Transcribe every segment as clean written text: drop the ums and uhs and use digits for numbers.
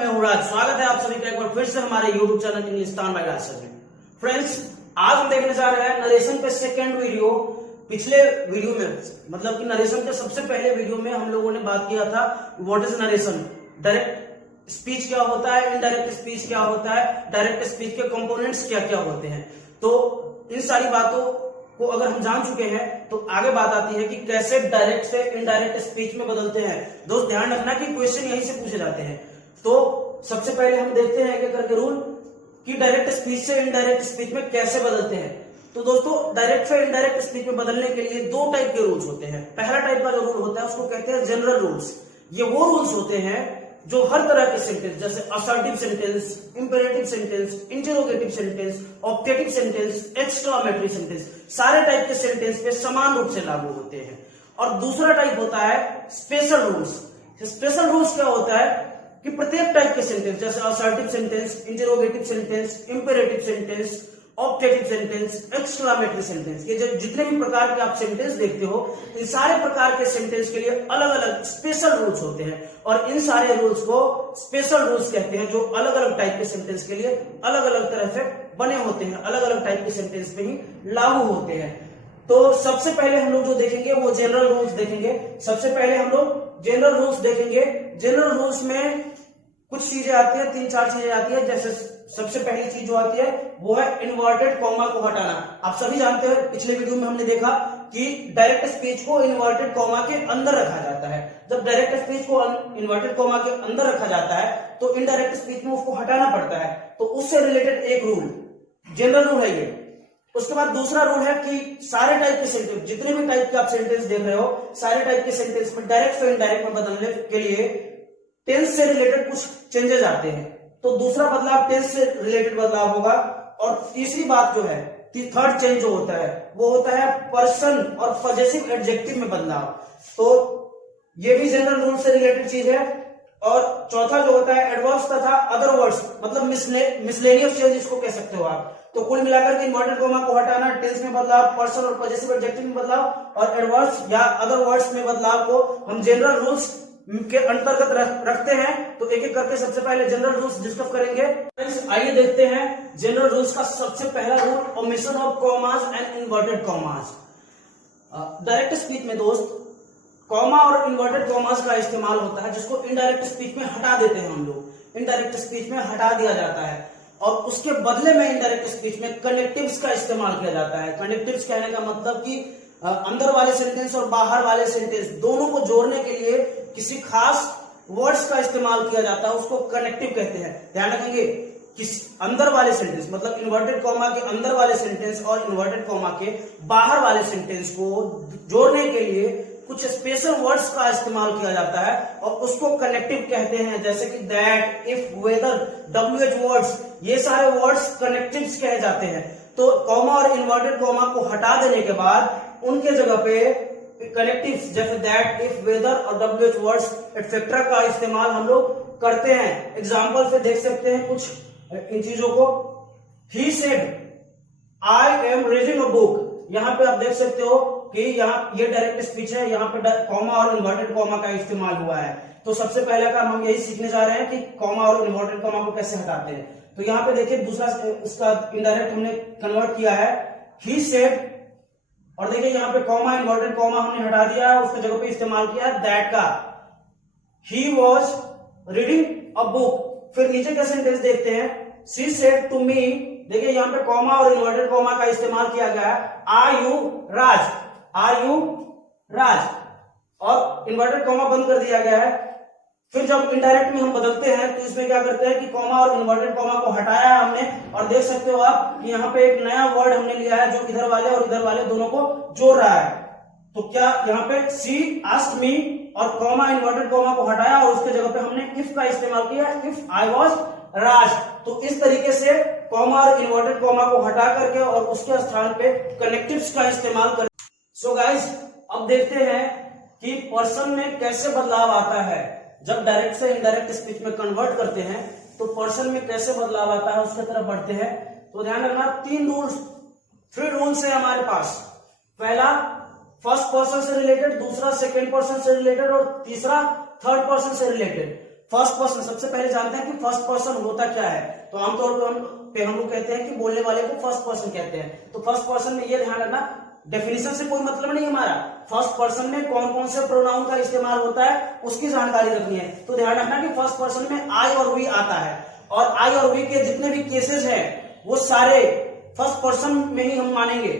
मैं हूं राज। स्वागत है आप सभी का एक बार फिर से हमारे YouTube चैनल इंग्लिस्तान बाय राज में। फ्रेंड्स, आज हम देखने जा रहे हैं नरेशन पे सेकंड वीडियो। पिछले वीडियो में मतलब कि नरेशन के सबसे पहले वीडियो में हम लोगों ने बात किया था what is narration, direct speech क्या होता है, इनडायरेक्ट स्पीच क्या होता है, डायरेक्ट स्पीच के कंपोनेंट्स क्या क्या होते हैं। तो इन सारी बातों को अगर हम जान चुके हैं तो आगे बात आती है कि कैसे डायरेक्ट से इनडायरेक्ट स्पीच में बदलते हैं। दोस्त ध्यान रखना कि क्वेश्चन यहीं से पूछे जाते हैं। तो सबसे पहले हम देखते हैं एक करके रूल कि डायरेक्ट स्पीच से इनडायरेक्ट स्पीच में कैसे बदलते हैं। तो दोस्तों, डायरेक्ट से इनडायरेक्ट स्पीच में बदलने के लिए दो टाइप के रूल्स होते हैं। पहला टाइप का जो रूल होता है उसको कहते हैं जनरल रूल्स। ये वो रूल्स होते हैं जो हर तरह के सेंटेंस जैसे assertive sentence, imperative sentence, interrogative sentence, objective sentence, exclamatory sentence, सारे टाइप के सेंटेंस पे समान रूप से लागू होते हैं। और दूसरा टाइप होता है स्पेशल रूल्स। स्पेशल रूल्स क्या होता है कि प्रत्येक टाइप के सेंटेंस जैसे assertive sentence, interrogative sentence, imperative sentence, objective sentence, exclamatory sentence, ये जो जितने भी प्रकार के आप सेंटेंस देखते हो इन सारे प्रकार के सेंटेंस के लिए अलग अलग स्पेशल रूल्स होते हैं। और इन सारे रूल्स को स्पेशल रूल्स कहते हैं, जो अलग अलग टाइप के सेंटेंस के लिए अलग अलग तरह से बने होते हैं, अलग अलग टाइप के सेंटेंस पे ही लागू होते हैं। तो सबसे पहले हम लोग जो देखेंगे वो जनरल रूल्स देखेंगे। सबसे पहले हम लोग जनरल रूल्स देखेंगे। जनरल रूल्स में कुछ चीजें आती है, 3-4 चीजें आती है। जैसे सबसे पहली चीज जो आती है वो है इन्वर्टेड कॉमा को हटाना। आप सभी जानते हैं, पिछले वीडियो में हमने देखा कि डायरेक्ट स्पीच को इन्वर्टेड कॉमा के अंदर रखा जाता है। जब डायरेक्ट स्पीच को इन्वर्टेड कॉमा के अंदर रखा जाता है तो इनडायरेक्ट स्पीच में उसको हटाना पड़ता है। तो उससे रिलेटेड एक रूल, जनरल रूल है ये। उसके बाद दूसरा रूल है कि सारे टाइप के सेंटेंस, जितने भी टाइप के आप सेंटेंस देख रहे हो, सारे टाइप के सेंटेंस में डायरेक्ट से इनडायरेक्ट में बदलने के लिए टेंस से रिलेटेड कुछ चेंजेस आते हैं। तो दूसरा बदलाव टेंस से रिलेटेड बदलाव होगा। और तीसरी बात जो है, थर्ड चेंज जो होता है वो होता है पर्सन और पजेसिव एडजेक्टिव में बदलाव। तो ये भी जनरल रूल से रिलेटेड चीज है। और चौथा जो होता है एडवर्ब्स तथा अदर वर्ड्स, मतलब मिसलेनियस चेंज इसको कह सकते हो आप। तो कुल मिलाकर के इन्वर्टेड कॉमा को हटाना, टेंस में बदलाव, पर्सन और पजेसिव एडजेक्टिव में बदलाव और एडवर्ब्स या अदर वर्ड्स में बदलाव को हम जनरल रूल्स के अंतर्गत रखते हैं। तो एक एक करके सबसे पहले जनरल रूल्स डिस्कस करेंगे। आइए देखते हैं जनरल रूल्स का सबसे पहला rule, omission of commas and inverted commas. Direct speech में दोस्त कॉमा और इन्वर्टेड कॉमास का इस्तेमाल होता है, जिसको इनडायरेक्ट स्पीच में हटा देते हैं हम लोग। इनडायरेक्ट स्पीच में हटा दिया जाता है और उसके बदले में इनडायरेक्ट स्पीच में कनेक्टिव्स का इस्तेमाल किया जाता है। कनेक्टिव्स कहने का मतलब कि अंदर वाले सेंटेंस और बाहर वाले सेंटेंस दोनों को जोड़ने के लिए किसी खास वर्ड्स का इस्तेमाल किया जाता है, उसको कनेक्टिव कहते हैं। ध्यान रखेंगे, अंदर वाले सेंटेंस मतलब इन्वर्टेड कॉमा के अंदर वाले सेंटेंस और इन्वर्टेड कॉमा के बाहर वाले सेंटेंस को जोड़ने के लिए कुछ स्पेशल वर्ड्स का इस्तेमाल किया जाता है और उसको कनेक्टिव कहते हैं। जैसे कि that, if, whether, WH words, ये सारे वर्ड्स कनेक्टिव्स कहे जाते हैं। तो कॉमा और इन्वर्टेड कॉमा को हटा देने के बाद उनके जगह पे कनेक्टिव्स जैसे दैट, इफ, वेदर और WH वर्ड्स एटसेट्रा का इस्तेमाल हम लोग करते हैं। एग्जाम्पल से देख सकते हैं कुछ इन चीजों को। He said I am reading a book. यहाँ पे आप देख सकते हो कि यहाँ ये डायरेक्ट स्पीच है, यहाँ पे कॉमा और इन्वर्टेड कॉमा का इस्तेमाल हुआ है। तो सबसे पहला काम हम यही सीखने जा रहे हैं कि कॉमा और इन्वर्टेड कॉमा को कैसे हटाते हैं। तो यहाँ पे देखिए दूसरा इसका इनडायरेक्ट हमने कन्वर्ट किया है, ही सेड, और देखिए यहाँ पे कॉमा इन्वर्टेड कॉमा हमने हटा दिया है, उसके जगह पे इस्तेमाल किया है दैट का। He was reading a book. फिर नीचे का सेंटेंस देखते हैं, शी सेड टू मी। देखिए यहाँ पे कॉमा और इन्वर्टेड कॉमा का इस्तेमाल किया गया है, are you Raj, are you Raj, और इन्वर्टेड कॉमा बंद कर दिया गया है। फिर जब इनडायरेक्ट में हम बदलते हैं तो इसमें क्या करते हैं कि कॉमा और इन्वर्टेड कॉमा को हटाया है हमने, और देख सकते हो आप कि यहाँ पे एक नया वर्ड हमने लिया है जो इधर वाले और इधर वाले दोनों को जोड़ रहा है। तो क्या यहाँ पे शी आस्क्ड मी और कॉमा इन्वर्टेड कॉमा को हटाया और उसके जगह पे हमने इफ का इस्तेमाल किया, इफ आई वॉज राज। तो इस तरीके से कॉमा और इन्वर्टेड कॉमा को हटा करके और उसके स्थान पे कनेक्टिव्स का इस्तेमाल कर। सो गाइस, अब देखते हैं कि पर्सन में कैसे बदलाव आता है जब डायरेक्ट से इनडायरेक्ट स्पीच में कन्वर्ट करते हैं। तो पर्सन में कैसे बदलाव आता है उसके तरफ बढ़ते हैं। तो ध्यान रखना, 3 रूल्स है हमारे पास। पहला फर्स्ट पर्सन से रिलेटेड, दूसरा सेकेंड पर्सन से रिलेटेड और तीसरा थर्ड पर्सन से रिलेटेड। फर्स्ट पर्सन, सबसे पहले जानते हैं कि फर्स्ट पर्सन होता क्या है। तो आमतौर पर हम लोग कहते हैं कि बोलने वाले को फर्स्ट पर्सन कहते हैं। तो फर्स्ट पर्सन में ये ध्यान रखना, डेफिनेशन से कोई मतलब नहीं हमारा, फर्स्ट पर्सन में कौन कौन से प्रोनाउन का इस्तेमाल होता है उसकी जानकारी रखनी है। तो ध्यान रखना कि फर्स्ट पर्सन में आई और वी आता है, और आई और वी के जितने भी केसेस हैं वो सारे फर्स्ट पर्सन में ही हम मानेंगे।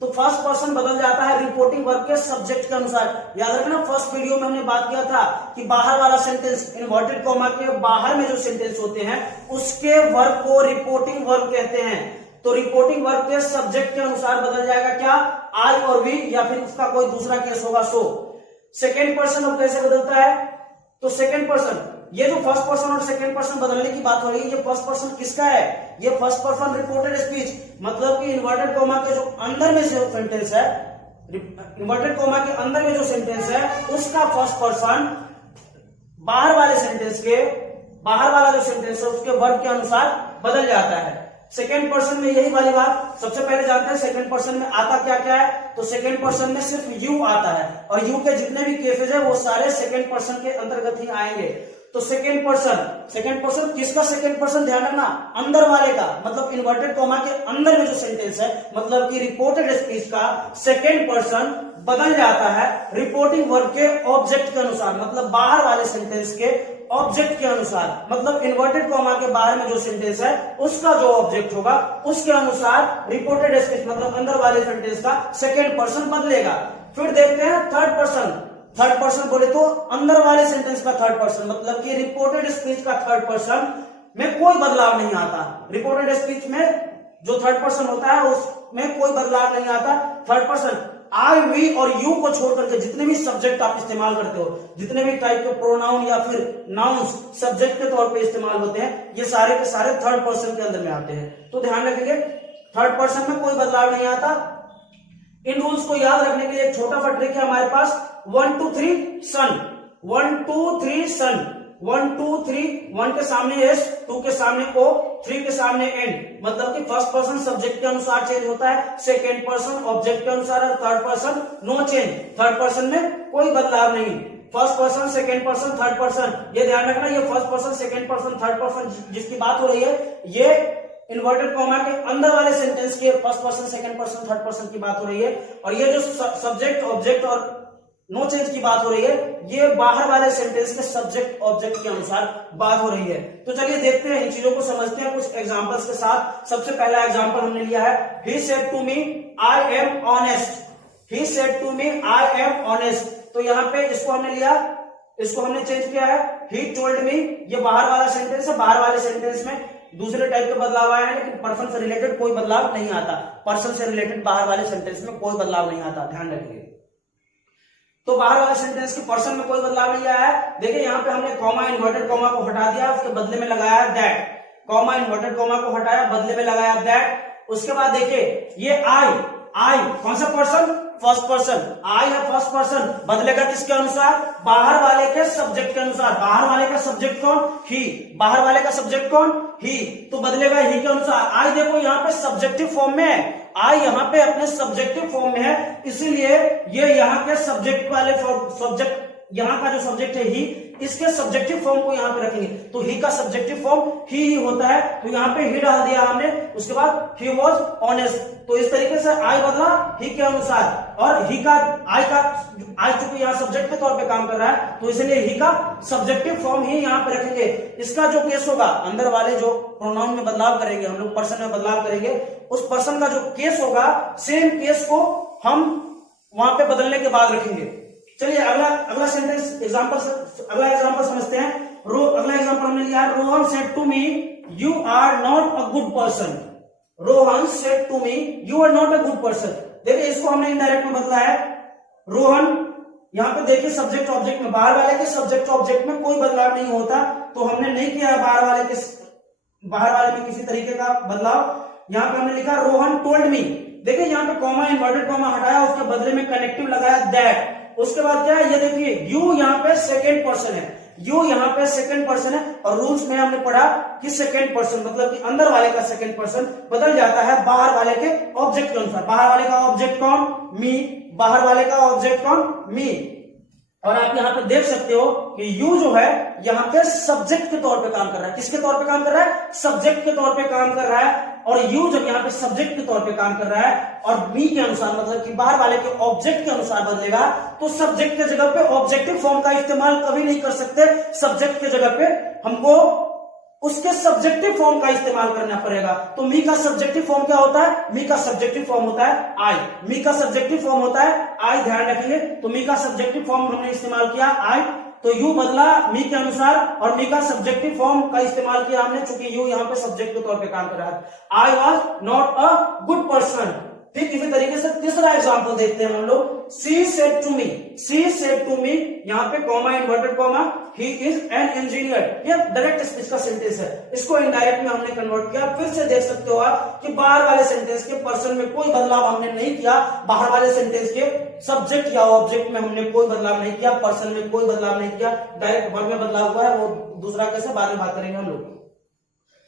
तो फर्स्ट पर्सन बदल जाता है रिपोर्टिंग वर्ब के सब्जेक्ट के अनुसार। याद रखना, फर्स्ट वीडियो में हमने बात किया था कि बाहर वाला सेंटेंस, इन्वर्टेड कॉमा के बाहर में जो सेंटेंस होते हैं उसके वर्ब को रिपोर्टिंग वर्ब कहते हैं। तो रिपोर्टिंग वर्ब के सब्जेक्ट के अनुसार बदल जाएगा क्या, आई और वी, या फिर उसका कोई दूसरा केस होगा सो। सेकेंड पर्सन अब कैसे बदलता है, तो सेकेंड पर्सन, ये जो फर्स्ट पर्सन और सेकेंड पर्सन बदलने की बात हो रही है, ये फर्स्ट पर्सन किसका है, ये फर्स्ट पर्सन रिपोर्टेड स्पीच, मतलब कि इन्वर्टेड कॉमा के जो अंदर में जो सेंटेंस है, इन्वर्टेड कॉमा के अंदर में जो सेंटेंस है उसका फर्स्ट पर्सन बाहर वाले सेंटेंस के, बाहर वाला जो सेंटेंस है उसके वर्ब के अनुसार बदल जाता है। सेकेंड पर्सन में यही वाली बात सबसे पहले जानते हैं, सेकेंड पर्सन में आता क्या क्या है। तो सेकेंड पर्सन में सिर्फ यू आता है, और यू के जितने भी केसेस है वो सारे सेकेंड पर्सन के अंतर्गत ही आएंगे। तो सेकेंड पर्सन किसका सेकेंड पर्सन, ध्यान रखना, अंदर वाले का, मतलब इन्वर्टेड कॉमा के अंदर में जो सेंटेंस है, मतलब कि रिपोर्टेड स्पीच का सेकेंड पर्सन बदल जाता है रिपोर्टिंग वर्ब के ऑब्जेक्ट के अनुसार, मतलब बाहर वाले सेंटेंस के ऑब्जेक्ट के अनुसार, मतलब इन्वर्टेड कॉमा के बाहर में जो सेंटेंस है उसका जो ऑब्जेक्ट होगा उसके अनुसार रिपोर्टेड स्पीच, मतलब अंदर वाले सेंटेंस का सेकेंड पर्सन बदलेगा। फिर देखते हैं थर्ड पर्सन। थर्ड पर्सन बोले तो अंदर वाले सेंटेंस का थर्ड पर्सन, मतलब कि रिपोर्टेड स्पीच का थर्ड पर्सन में कोई बदलाव नहीं आता। रिपोर्टेड स्पीच में जो थर्ड पर्सन होता है उसमें कोई बदलाव नहीं आता। थर्ड पर्सन आई, वी और यू को छोड़ करके जितने भी सब्जेक्ट आप इस्तेमाल करते हो, जितने भी टाइप के प्रोनाउन या फिर नाउन्स सब्जेक्ट के तौर पे इस्तेमाल होते हैं, ये सारे के सारे थर्ड पर्सन के अंदर में आते हैं। तो ध्यान रखेंगे, थर्ड पर्सन में कोई बदलाव नहीं आता। इन रूल्स को याद रखने के लिए एक छोटा सा ट्रिक है हमारे पास, 1 2 3 सन, 1 2 3 सन, 1 2 3, 1 के सामने एस, 2 के सामने ओ, 3 के सामने एन, मतलब कि फर्स्ट पर्सन सब्जेक्ट के अनुसार चेंज होता है, सेकेंड पर्सन ऑब्जेक्ट के अनुसार, third person no change, third person में कोई बदलाव नहीं। First person, second person, third person, ये ध्यान रखना, ये first person, second person, third person जिसकी बात हो रही है, ये इन्वर्टेड कॉमा के अंदर वाले सेंटेंस के first person, second person, third person की बात हो रही है, और ये जो सब्जेक्ट, ऑब्जेक्ट और नो चेंज की बात हो रही है, ये बाहर वाले सेंटेंस के सब्जेक्ट ऑब्जेक्ट के अनुसार बात हो रही है। तो चलिए देखते हैं, इन चीजों को समझते हैं कुछ एग्जांपल्स के साथ। सबसे पहला एग्जांपल हमने लिया है, he said to me I am honest, he said to me I am honest. तो यहाँ पे इसको हमने लिया, इसको हमने चेंज किया है, ही टोल्ड मी, ये बाहर वाला सेंटेंस है, बाहर वाले सेंटेंस में दूसरे टाइप के बदलाव आए हैं, लेकिन पर्सन से रिलेटेड कोई बदलाव नहीं आता। पर्सन से रिलेटेड बाहर वाले सेंटेंस में कोई बदलाव नहीं आता, ध्यान रखिए। तो बाहर वाले सेंटेंस के पर्सन में कोई बदलाव नहीं आया है। देखिए यहाँ पे हमने कॉमा, इन्वर्टेड कॉमा को हटा दिया, उसके बदले में लगाया दैट, कॉमा इन्वर्टेड कॉमा को हटाया, बदले में लगाया दैट। उसके बाद देखिए ये आई, आई कौन सा पर्सन, फर्स्ट पर्सन, आई है फर्स्ट पर्सन, बदलेगा किसके अनुसार, बाहर वाले के सब्जेक्ट के अनुसार। बाहर वाले का सब्जेक्ट कौन, ही, बाहर वाले का सब्जेक्ट कौन, ही, तो बदलेगा ही के अनुसार। आई देखो यहाँ पे सब्जेक्टिव फॉर्म में है, आई यहाँ पे अपने सब्जेक्टिव फॉर्म में है, इसीलिए ये यहाँ के सब्जेक्ट वाले सब्जेक्ट, यहाँ का जो सब्जेक्ट है ही, इसके सब्जेक्टिव फॉर्म को यहाँ पे रखेंगे। तो ही का सब्जेक्टिव फॉर्म ही होता है, तो यहाँ पे ही डाल दिया हमने। उसके बाद ही वॉज ऑनेस्ट, तो इस तरीके से आई बदला ही के अनुसार, और ही का आई चूंकि यहाँ सब्जेक्ट के तौर पे काम कर रहा है, तो इसलिए ही का सब्जेक्टिव फॉर्म ही यहाँ पे रखेंगे। इसका जो केस होगा, अंदर वाले जो प्रोनाउन में बदलाव करेंगे हम लोग, पर्सन में बदलाव करेंगे, उस पर्सन का जो केस होगा, सेम केस को हम वहां पे बदलने के बाद रखेंगे। चलिए अगला सेंटेंस एग्जांपल, अगला एग्जांपल समझते हैं। अगला एग्जांपल हमने लिया है, Rohan said to me you are not a good person, Rohan said to me you are not a good person. देखिए इसको हमने इनडायरेक्ट में बदला है, रोहन, यहाँ पे देखिए सब्जेक्ट ऑब्जेक्ट में, बाहर वाले के सब्जेक्ट ऑब्जेक्ट में कोई बदलाव नहीं होता, तो हमने नहीं किया बाहर वाले में किसी तरीके का बदलाव। यहाँ पे हमने लिखा रोहन टोल्ड मी, देखिए यहाँ पे कॉमा, इन्वर्टेड कॉमा हटाया, उसके बदले में कनेक्टिव लगाया दैट। उसके बाद क्या है, ये देखिए यू यहाँ पे सेकेंड पर्सन है, यू यहाँ पे सेकेंड पर्सन है, और रूल्स में हमने पढ़ा कि सेकेंड पर्सन मतलब कि अंदर वाले का सेकेंड पर्सन बदल जाता है बाहर वाले के ऑब्जेक्ट के अनुसार। बाहर वाले का ऑब्जेक्ट कौन, मी, बाहर वाले का ऑब्जेक्ट कौन, मी। और आप यहाँ पे देख सकते हो कि यू जो है यहाँ पे सब्जेक्ट के तौर पे काम कर रहा है। किसके तौर पे काम कर रहा है? सब्जेक्ट के तौर पे काम कर रहा है। और यू जब यहाँ पे सब्जेक्ट के तौर पे काम कर रहा है और मी के अनुसार मतलब कि बाहर वाले के ऑब्जेक्ट के अनुसार बदलेगा, तो सब्जेक्ट के जगह पे ऑब्जेक्टिव फॉर्म का इस्तेमाल कभी नहीं कर सकते। सब्जेक्ट के जगह पे हमको उसके सब्जेक्टिव फॉर्म का इस्तेमाल करना पड़ेगा। तो मी का सब्जेक्टिव फॉर्म क्या होता है? मी का सब्जेक्टिव फॉर्म होता है आई। मी का सब्जेक्टिव फॉर्म होता है आई, ध्यान रखेंगे। तो मी का सब्जेक्टिव फॉर्म हमने इस्तेमाल किया आई, तो यू बदला मी के अनुसार और मी का सब्जेक्टिव फॉर्म का इस्तेमाल किया हमने, चूंकि यू यहाँ पे सब्जेक्ट के तौर पे काम कर रहा है। I was not a good person. ठीक इसी तरीके से तीसरा एग्जांपल देखते हैं हम लोग। She said to me, she said to me, यहाँ पे comma inverted comma, he is an engineer. ये डायरेक्ट स्पीच का सेंटेंस है, इसको इनडायरेक्ट में हमने कन्वर्ट किया। फिर से देख सकते हो आप कि बाहर वाले सेंटेंस के पर्सन में कोई बदलाव हमने नहीं किया, बाहर वाले सेंटेंस के सब्जेक्ट या ऑब्जेक्ट में हमने कोई बदलाव नहीं किया, पर्सन में कोई बदलाव नहीं किया, डायरेक्ट वर्ब में बदलाव हुआ है। वो दूसरा कैसे बाद में बात करेंगे हम लोग।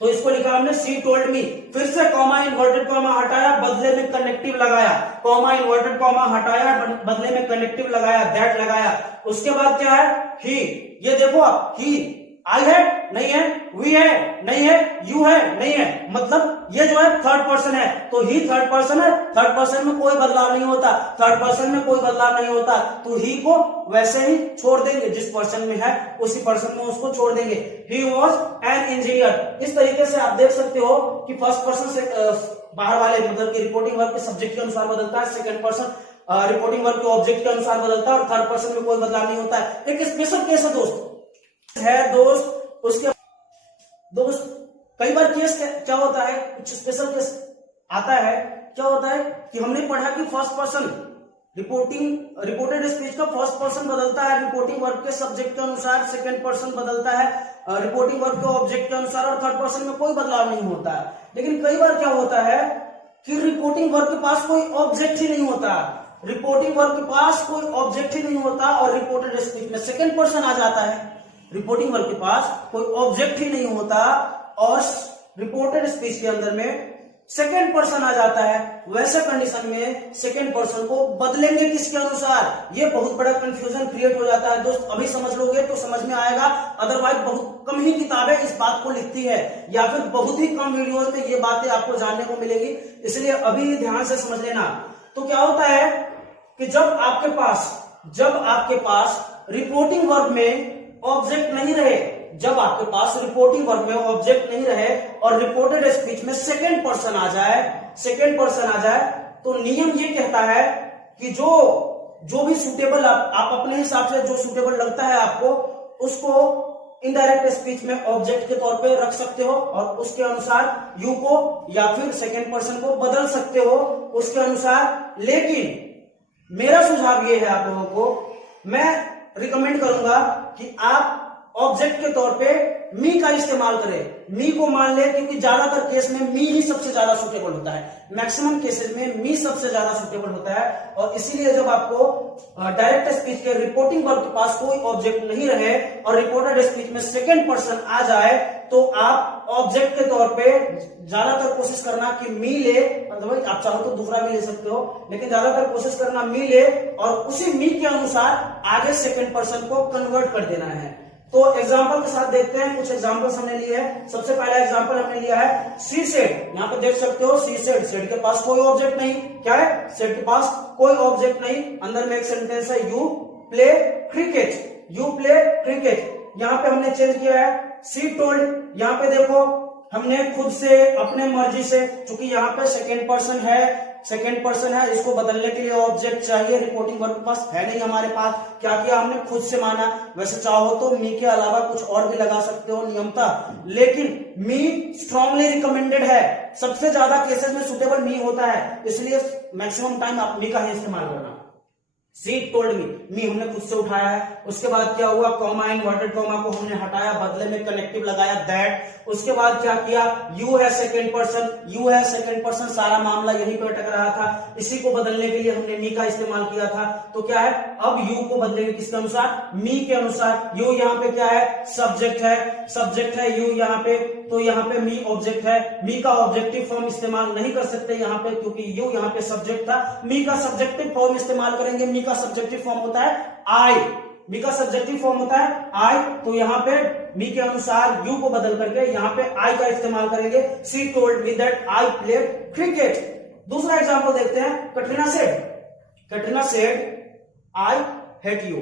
तो इसको लिखा हमने सी टोल्ड मी, फिर से कॉमा इन्वर्टेड कॉमा हटाया, बदले में कनेक्टिव लगाया, कॉमा इन्वर्टेड कॉमा हटाया, बदले में कनेक्टिव लगाया, दैट लगाया। उसके बाद क्या है? ही। ये देखो आप, ही आई है नहीं है, वी है नहीं है, यू है नहीं है, मतलब ये जो है थर्ड पर्सन है, तो ही थर्ड पर्सन है। थर्ड पर्सन में कोई बदलाव नहीं होता, थर्ड पर्सन में कोई बदलाव नहीं होता, तो ही को वैसे ही छोड़ देंगे, जिस पर्सन में है उसी पर्सन में उसको छोड़ देंगे। He was an engineer. इस तरीके से आप देख सकते हो कि फर्स्ट पर्सन से बाहर वाले मतलब कि रिपोर्टिंग वर्ब के सब्जेक्ट के अनुसार बदलता है, सेकंड पर्सन रिपोर्टिंग वर्ब के ऑब्जेक्ट के अनुसार बदलता है, और थर्ड पर्सन में कोई बदलाव नहीं होता है। एक स्पेशल केस है दोस्त, है दोस्त, उसके दोस्त कई बार केस क्या होता है, कुछ स्पेशल केस आता है। क्या होता है कि हमने पढ़ा कि फर्स्ट पर्सन रिपोर्टेड स्पीच का फर्स्ट पर्सन बदलता है रिपोर्टिंग वर्ब के सब्जेक्ट के अनुसार, सेकंड पर्सन बदलता है रिपोर्टिंग वर्ब के ऑब्जेक्ट के अनुसार, और थर्ड पर्सन में कोई बदलाव नहीं होता है। लेकिन कई बार क्या होता है कि रिपोर्टिंग वर्ब के पास कोई ऑब्जेक्ट ही नहीं होता, रिपोर्टिंग वर्ब के पास कोई ऑब्जेक्ट ही नहीं होता, और रिपोर्टेड स्पीच में सेकंड पर्सन आ जाता है। रिपोर्टिंग वर्ब के पास कोई ऑब्जेक्ट ही नहीं होता और रिपोर्टेड स्पीच के अंदर में सेकेंड पर्सन आ जाता है। वैसे कंडीशन में सेकेंड पर्सन को बदलेंगे किसके अनुसार? ये बहुत बड़ा कंफ्यूजन क्रिएट हो जाता है दोस्त। अभी समझ लोगे तो समझ में आएगा, अदरवाइज बहुत कम ही किताबें इस बात को लिखती है, या फिर बहुत ही कम वीडियोस में ये बातें आपको जानने को मिलेगी, इसलिए अभी ध्यान से समझ लेना। तो क्या होता है कि जब आपके पास रिपोर्टिंग वर्ब में ऑब्जेक्ट नहीं रहे, जब आपके पास रिपोर्टिंग वर्ब में ऑब्जेक्ट नहीं रहे और रिपोर्टेड स्पीच में सेकंड पर्सन आ जाए, तो नियम ये कहता है कि जो भी सुटेबल आप अपने हिसाब से जो सुटेबल लगता है आपको, उसको इनडायरेक्ट स्पीच में ऑब्जेक्ट के तौर पे रख सकते हो और उसके अनुसार यू को या फिर सेकंड पर्सन को बदल सकते हो उसके अनुसार। लेकिन मेरा सुझाव ये है आप लोगों को, मैं रिकमेंड करूंगा कि आप ऑब्जेक्ट के तौर पे मी का इस्तेमाल करें, मी को मान ले, क्योंकि ज्यादातर केस में मी ही सबसे ज्यादा सुटेबल होता है, मैक्सिमम केसेस में मी सबसे ज्यादा सुटेबल होता है। और इसीलिए जब आपको डायरेक्ट स्पीच के रिपोर्टिंग वर्ब के पास कोई ऑब्जेक्ट नहीं रहे और रिपोर्टेड स्पीच में सेकंड पर्सन आ जाए, तो आप ऑब्जेक्ट के तौर पे ज्यादातर कोशिश करना कि मी ले, मतलब आप चाहो तो दूसरा भी ले सकते हो, लेकिन ज्यादातर कोशिश करना मी ले और उसी मी के अनुसार आगे सेकंड पर्सन को कन्वर्ट कर देना है। तो एग्जांपल के साथ देखते हैं, कुछ एग्जांपल्स हमने लिए हैं। सबसे पहला एग्जांपल हमने लिया है सी सेड, यहाँ पे देख सकते हो सी सेड, सेड के पास कोई ऑब्जेक्ट नहीं, क्या है, सेड के पास कोई ऑब्जेक्ट नहीं, अंदर में एक सेंटेंस है you play cricket, you play cricket. यहाँ पे हमने चेंज किया है सी टोल्ड, यहाँ पे देखो हमने खुद से अपने मर्जी से, चूंकि यहाँ पे सेकेंड पर्सन है, इसको बदलने के लिए ऑब्जेक्ट चाहिए, रिपोर्टिंग वर्ब के पास है नहीं हमारे पास, क्या किया हमने खुद से माना। वैसे चाहो तो मी के अलावा कुछ और भी लगा सकते हो नियमता, लेकिन मी स्ट्रांगली रिकमेंडेड है, सबसे ज्यादा केसेस में सुटेबल मी होता है, इसलिए मैक्सिमम टाइम आप मी का ही इस्तेमाल करना। सी टोल्ड मी हमने खुद से उठाया है। उसके बाद क्या हुआ, कॉमा इनवर्टेड कॉमा को हमने हटाया, बदले में कनेक्टिव लगाया दैट। उसके बाद क्या किया, यू है सेकंड पर्सन, सारा मामला यहीं पे अटक रहा था, इसी को बदलने के लिए हमने मी का इस्तेमाल किया था। तो क्या है, अब यू को बदलेंगे किसके अनुसार, मी के अनुसार। यू यहाँ पे क्या है, सब्जेक्ट है यू यहाँ पे, तो यहाँ पे मी ऑब्जेक्ट है, मी का ऑब्जेक्टिव फॉर्म इस्तेमाल नहीं कर सकते यहाँ पे, क्योंकि यू यहाँ पे सब्जेक्ट था। मी का सब्जेक्टिव फॉर्म इस्तेमाल करेंगे, मी का सब्जेक्टिव फॉर्म होता है आई, मी का सब्जेक्टिव फॉर्म होता है आई, तो यहाँ पे मी के अनुसार यू को बदल करके यहाँ पे आई का इस्तेमाल करेंगे। She told me that I played cricket. दूसरा एग्जांपल देखते हैं, Katrina said I hate you.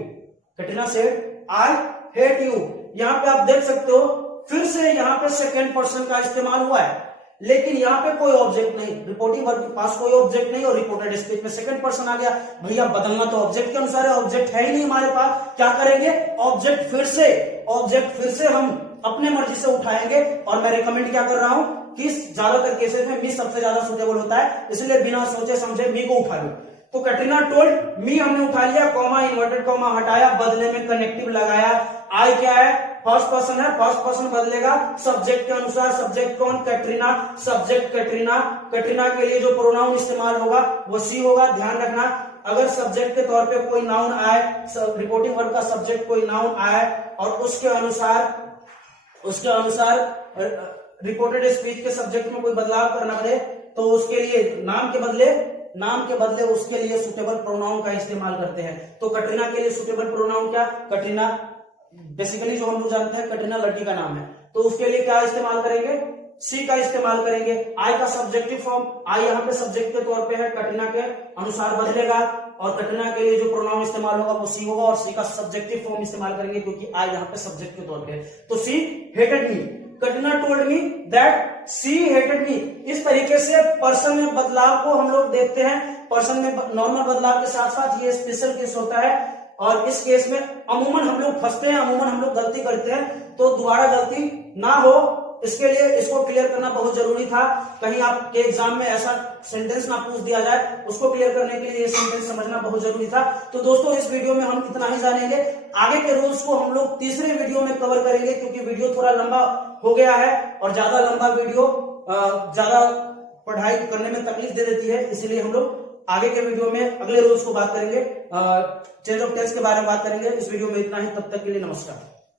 Katrina said I hate you. यहाँ पे आप देख सकते हो फिर से यहाँ पे सेकेंड पर्सन का इस्तेमाल हुआ है, लेकिन यहाँ पे कोई ऑब्जेक्ट नहीं, रिपोर्टिंग वर्ब के पास कोई ऑब्जेक्ट नहीं और रिपोर्टेड स्पीच में सेकंड पर्सन आ गया। भैया बदलना तो ऑब्जेक्ट के अनुसार है, ऑब्जेक्ट है ही नहीं हमारे पास, क्या करेंगे, ऑब्जेक्ट फिर से हम अपने मर्जी से उठाएंगे। और मैं रिकमेंड क्या कर रहा हूं कि ज्यादातर केसेस में मी सबसे ज्यादा सुटेबल होता है, इसलिए बिना सोचे समझे मी को उठा लो। तो कटरीना टोल्ड मी हमने उठा लिया, कॉमा इन्वर्टेड कॉमा हटाया, बदले में कनेक्टिव लगाया। आई क्या है, फर्स्ट पर्सन है, फर्स्ट पर्सन बदलेगा सब्जेक्ट के अनुसार। सब्जेक्ट कौन, कटरीना, सब्जेक्ट कटरीना। कटरीना के लिए जो प्रोनाउन इस्तेमाल होगा वो सी होगा। ध्यान रखना, अगर सब्जेक्ट के तौर पे कोई नाउन आए, रिपोर्टिंग वर्ब का सब्जेक्ट कोई नाउन आए और उसके अनुसार रिपोर्टेड स्पीच के सब्जेक्ट में कोई बदलाव करना पड़े, तो उसके लिए नाम के बदले उसके लिए सुटेबल प्रोनाउन का इस्तेमाल करते हैं। तो कटरीना के लिए सुटेबल प्रोनाउन क्या, कटरीना बेसिकली जो हम लोग जानते हैं कटरीना लड़की का नाम है, तो उसके लिए क्या इस्तेमाल करेंगे, सी का इस्तेमाल करेंगे। आई का सब्जेक्टिव फॉर्म, आई यहाँ पे सब्जेक्ट के तौर पे है, कटरीना के अनुसार बदलेगा और कटरीना के लिए जो प्रोनाउन इस्तेमाल होगा वो सी होगा और सी का सब्जेक्टिव फॉर्म इस्तेमाल करेंगे क्योंकि आई यहाँ पे सब्जेक्ट के तौर पे है। तो she hated me, Katrina told me that she hated me. इस तरीके से पर्सन में बदलाव को हम लोग देखते हैं। पर्सन में नॉर्मल बदलाव के साथ साथ ये स्पेशल केस होता है और इस केस में अमूमन हम लोग फंसते हैं, अमूमन हम लोग गलती करते हैं, तो दोबारा गलती ना हो इसके लिए इसको क्लियर करना बहुत जरूरी था। कहीं आपके एग्जाम में ऐसा सेंटेंस ना पूछ दिया जाए, उसको क्लियर करने के लिए ये सेंटेंस समझना बहुत जरूरी था। तो दोस्तों इस वीडियो में हम इतना ही जानेंगे, आगे के रूल्स को हम लोग तीसरे वीडियो में कवर करेंगे क्योंकि वीडियो थोड़ा लंबा हो गया है और ज्यादा लंबा वीडियो ज्यादा पढ़ाई करने में तकलीफ दे देती है, इसीलिए हम लोग आगे के वीडियो में अगले रूल्स को बात करेंगे, चेंज ऑफ टेंस के बारे में बात करेंगे। इस वीडियो में इतना ही, तब तक के लिए नमस्कार।